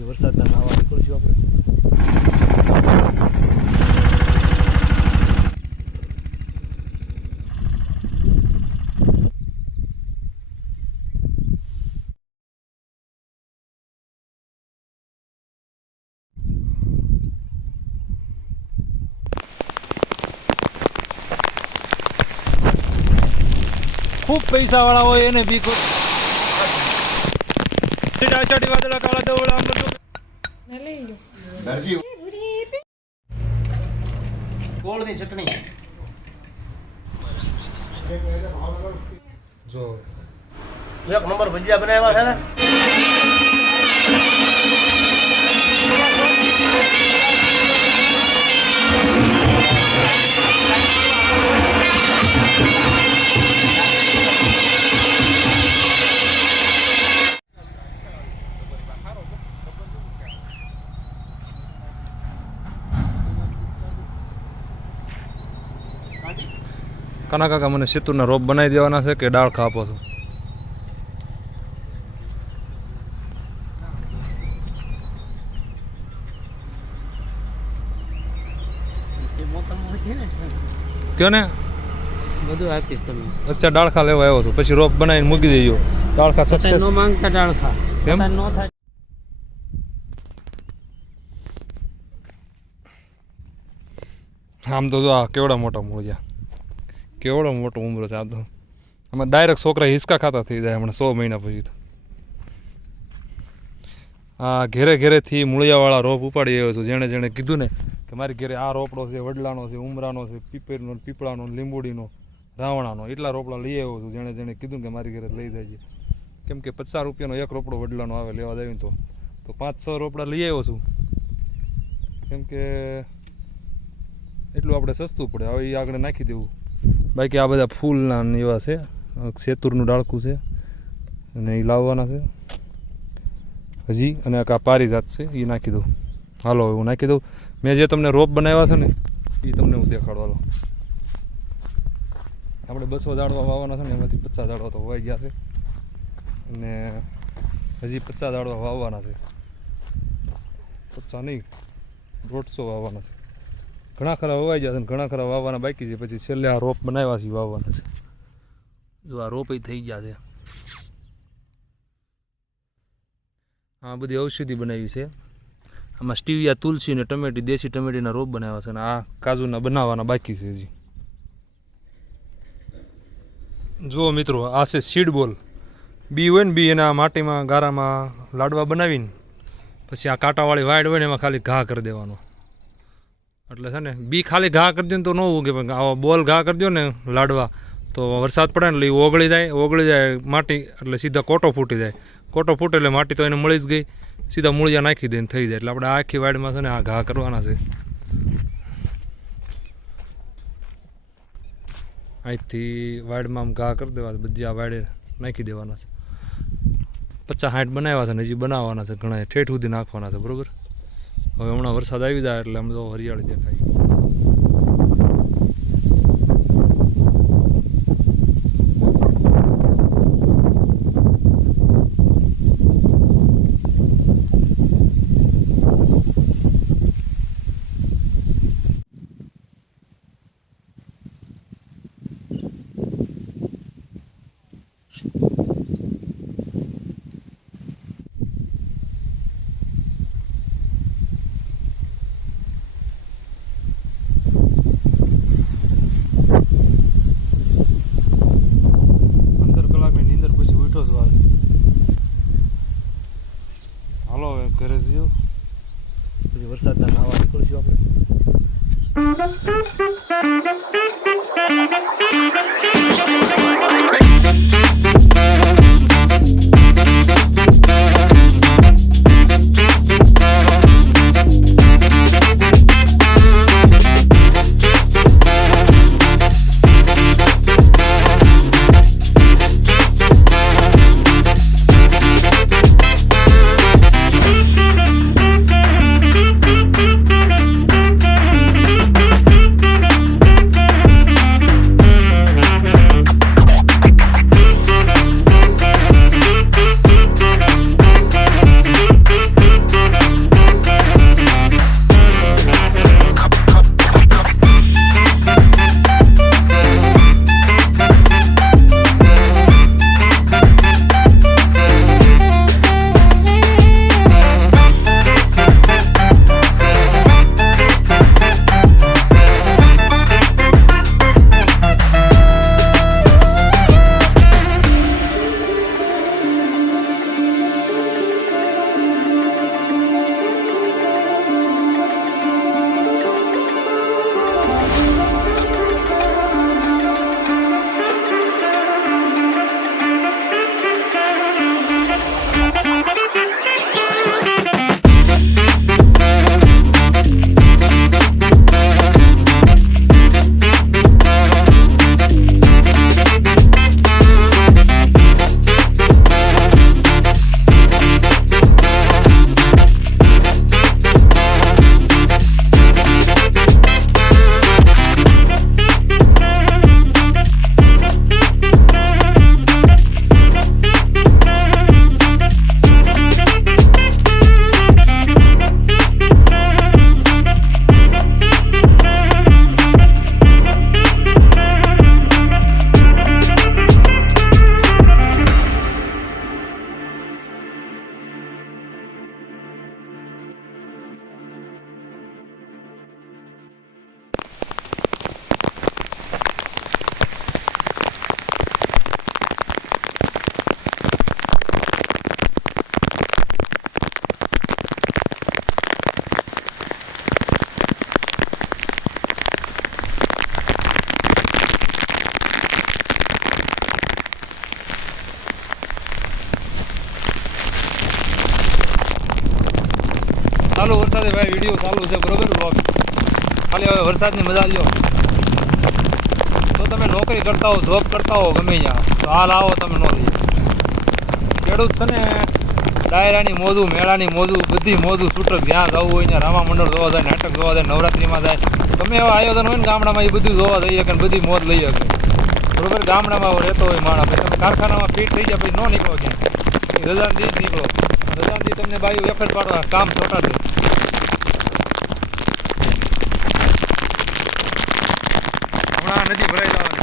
પછી વરસાદના નાવા નીકળશું આપણે. ખૂબ પૈસા વાળા હોય એને બીક સીધા અષાઢી વાદળા કાળા દવડા આમ બધું ગોળની ચટણી જો એક નંબર ભજીયા બનાવ્યા છે ને. કાના કાકા મને સેતુના રોપ બનાવી દેવાના છે કે દાળ ખાપો છો? કયો ને બધું આપીશ તમે. અચ્છા ડાળખા લેવા આવ્યો છું, પછી રોપ બનાવીને મૂકી દેજો. ડાળખા સક્સેસ નો માંગતા ડાળખા કેમ? નો થાય. આમ તો જો આ કેવડા મોટા મૂળિયા, કેવડો મોટો ઉમરો છે. આ તો આમાં ડાયરેક્ટ છોકરા હિસકા ખાતા થઈ જાય હમણાં 100 મહિના પછી તો. આ ઘેરે ઘેરેથી મૂળિયાવાળા રોપ ઉપાડી આવ્યો છું. જેણે જેણે કીધું ને કે મારી ઘેરે આ રોપડો છે, વડલાનો છે, ઉમરાનો છે, પીપેરનો, પીપળાનો, લીંબોડીનો, રાવણાનો, એટલા રોપડા લઈ આવ્યો છું. જેણે જેણે કીધું કે મારી ઘેરે લઈ જાય છે. કેમ કે 50 રૂપિયાનો એક રોપડો વડલાનો આવે લેવા જાય તો 5-6 રોપડા લઈ આવ્યો છું. કેમ કે એટલું આપણે સસ્તું પડે. હવે એ આગળ નાખી દેવું. બાકી આ બધા ફૂલના એવા છે. સેતુરનું ડાળખું છે અને એ લાવવાના છે હજી. અને આ પારીજાત છે એ નાખી દઉં. હાલો હું નાખી દઉં. મેં જે તમને રોપ બનાવ્યા છે ને એ તમને હું દેખાડો. હાલો આપણે 200 ઝાડવા વાવવાના છે ને એમાંથી 50 ઝાડવા તો વાઈ ગયા છે અને હજી 50 ઝાડવા વાવવાના છે. 50 નહીં 150 વાવવાના છે. ઘણા ખરા વવાઈ ગયા છે, ઘણા ખરા વાવવાના બાકી છે. પછી છેલ્લે આ રોપ બનાવ્યા છે વાવવાના છે. જો આ રોપ થઈ ગયા છે. આ બધી ઔષધિ બનાવી છે. આમાં સ્ટીવિયા, તુલસી ને ટમેટી, દેશી ટમેટીના રોપ બનાવ્યા છે. અને આ કાજુના બનાવવાના બાકી છે હજી. જુઓ મિત્રો, આ છે સીડ બોલ. બી હોય ને, બી એના માટીમાં ગારામાં લાડવા બનાવીને પછી આ કાંટાવાળી વાડ હોય ને એમાં ખાલી ઘા કરી દેવાનો. એટલે છે ને બી ખાલી ઘા કરી દો ને તો ન ઉગે, પણ આવા બોલ ઘા કરી દો ને લાડવા તો વરસાદ પડે ને એટલે એ ઓગળી જાય માટી, એટલે સીધા કોટો ફૂટી જાય. કોટો ફૂટે એટલે માટી તો એને મળી જ ગઈ, સીધા મૂળિયા નાખી દઈને થઈ જાય. એટલે આપણે આખી વાડમાં છે ને આ ઘા કરવાના છે. અહીંથી વાડમાં આમ ઘા કરી દેવા, બધી આ વાડે નાખી દેવાના છે. 50-60 બનાવ્યા છે ને હજી બનાવવાના છે ઘણા, ઠેઠ સુધી નાખવાના છે. બરાબર. હવે હમણાં વરસાદ આવી જાય એટલે આમ તો હરિયાળી દેખાય. ઘરે જઈએ પછી વરસાદના નાવા નીકળશું આપણે. ચાલુ વરસાદે ભાઈ વિડીયો ચાલુ છે બરોબર બ્લોગ. ખાલી હવે વરસાદની મજા લ્યો. તો તમે નોકરી કરતા હો, જોબ કરતા હો, ગમે ત્યાં તો હાલ આવો તમે નો લઈએ. ખેડૂત છે ને ડાયરાની મોજું, મેળાની મોજું, બધી મોજું છૂટક જ્યાં જવું હોય ત્યાં રામા મંડળ જોવા જાય, નાટક જોવા જાય, નવરાત્રિમાં જાય, ગમે એવા આયોજન હોય ને ગામડામાં એ બધું જોવા જઈએ કે બધી મોજ લઈ શકે બરોબર. ગામડામાં રહેતો હોય માણસ, પછી તમે કારખાનામાં ફીટ થઈ ગયા પછી ન નીકળો ક્યાંય, રજાની જ નીકળો. રજાની તમને બાયું વેફર પાડવા કામ છોટા દે. હમણાં નદી ભરાઈ જવાની.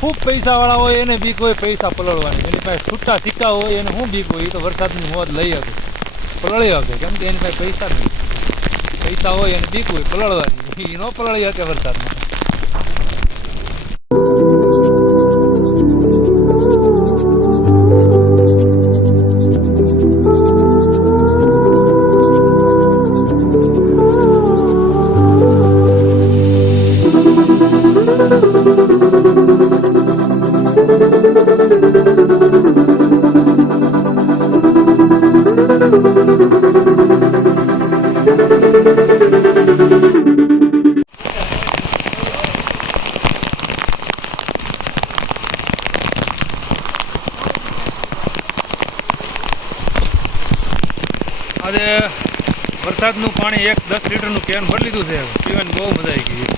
ખૂબ પૈસાવાળા હોય એને બીક હોય પૈસા પલળવાની, એની પાસે છૂટા સિક્કા હોય એને શું બીક હોય, એ તો વરસાદની મોજ લઈ શકે, પલળી શકે, કેમ કે એની પાસે પૈસા નહીં. પૈસા હોય એને બીક હોય પલળવાની, એ ન પલળી શકે વરસાદમાં. આજે વરસાદનું પાણી 10 લીટરનું કેન ભરી લીધું છે, પીવાની બહુ મજા આવી ગઈ.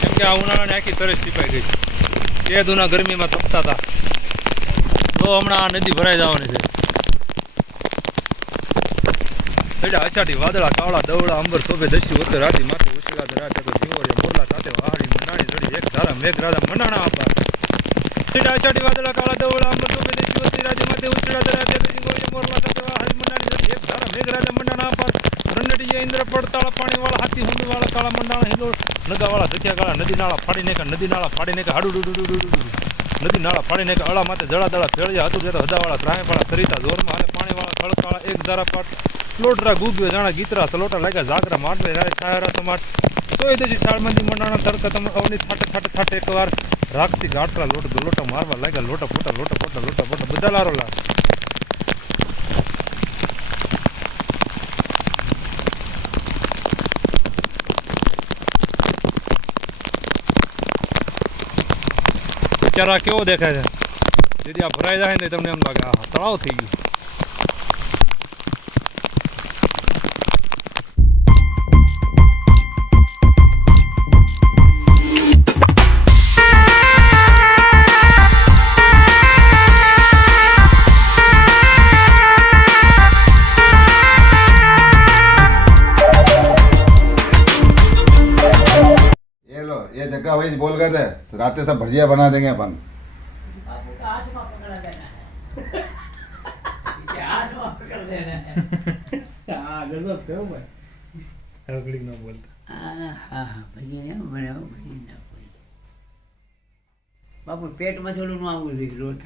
કેમ કે આ ઉનાળાને આખી તરસ સિપાઈ ગઈ. 2 દુના ગરમીમાં તપતા હતા. તો હમણાં આ નદી ભરાઈ જવાની છે. પડ્યા અચાટી વાદળા કાળા દવડા અંબર શોભે દસ્યુ વચ્ચે રાતી માથે ઉછળા રાતે તો જીવો રે મોરલા સાથે વહાડી મંડાણી ચડી એક ધારા મેઘરાજા મંડાણા આપા. સીડા અચાટી વાદળા કાળા દવડા અંબર શોભે દસ્યુ વચ્ચે રાતી માથે ઉછળા રાતે તો જીવો રે મોરલા સાથે વહાડી મંડાણી ચડી એક ધારા મેઘરાજા મંડાણા આપા. રણનડી ઇન્દ્ર પડતાળા પાણી વાળા હાથી હુંડી વાળા કાળા મંડાણા હિલો નગા વાળા ધક્યા કાળા નદી નાળા ફાડી નાખા હાડુ નદી નાળા ફાડી નાખા અળા માથે જળા દળા ફેળ્યા હતું જતો હજાવાળા ત્રાહેવાળા સરિતા જોરમાં અને પાણીવાળા ખળકાળા એક ધારા પાટ લોટરા ગુગ્યો જાણા ગીતરા સલોટા લાગ્યા ઝાકરા માટલે રાય છાયરા સમાટ સોય દેજી સાળમંદી મંડાણા તરકા તમ અવની થાટે એકવાર રાખસી ગાટરા લોટા મારવા લાગ્યા લોટા પોટા બધા લારો લાર. અત્યારે કેવો દેખાય છે, જેથી આ ભરાઈ જાય ને તમને એમ લાગે આ તળાવ થઈ ગયું. ये जगह वही बोल गए थे रात सब भजिया बना देंगे अपन. બાપુ પેટમાં થોડું આવવું જોઈએ રોટ.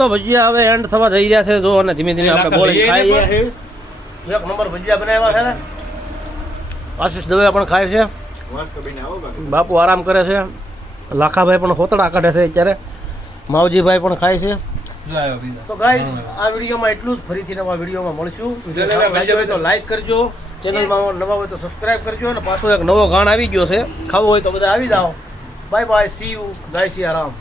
તો ભજીયા હવે એન્ડ થવા થઈ રહ્યા છે જો, અને ધીમે ધીમે આપણે બોલી ખાઈએ છીએ. એક નંબર ભજીયા બનાવ્યા છે. આશીષ દવે પણ ખાય છે, બાપુ આરામ કરે છે, લાખાભાઈ પણ હોતડા કાઢે છે અત્યારે, માવજીભાઈ પણ ખાય છે. તો ગાઈસ આ વિડીયોમાં એટલું જ. ફરીથી નવા વિડીયોમાં મળશું. વિડીયો સારો લાગ્યો હોય તો લાઈક કરજો, ચેનલમાં નવા હોય તો સબસ્ક્રાઇબ કરજો, અને પાછો એક નવો ગાણ આવી ગયો છે, ખાવું હોય તો બધા આવી જાઓ. બાય બાય, સી યુ, જય સિયા રામ.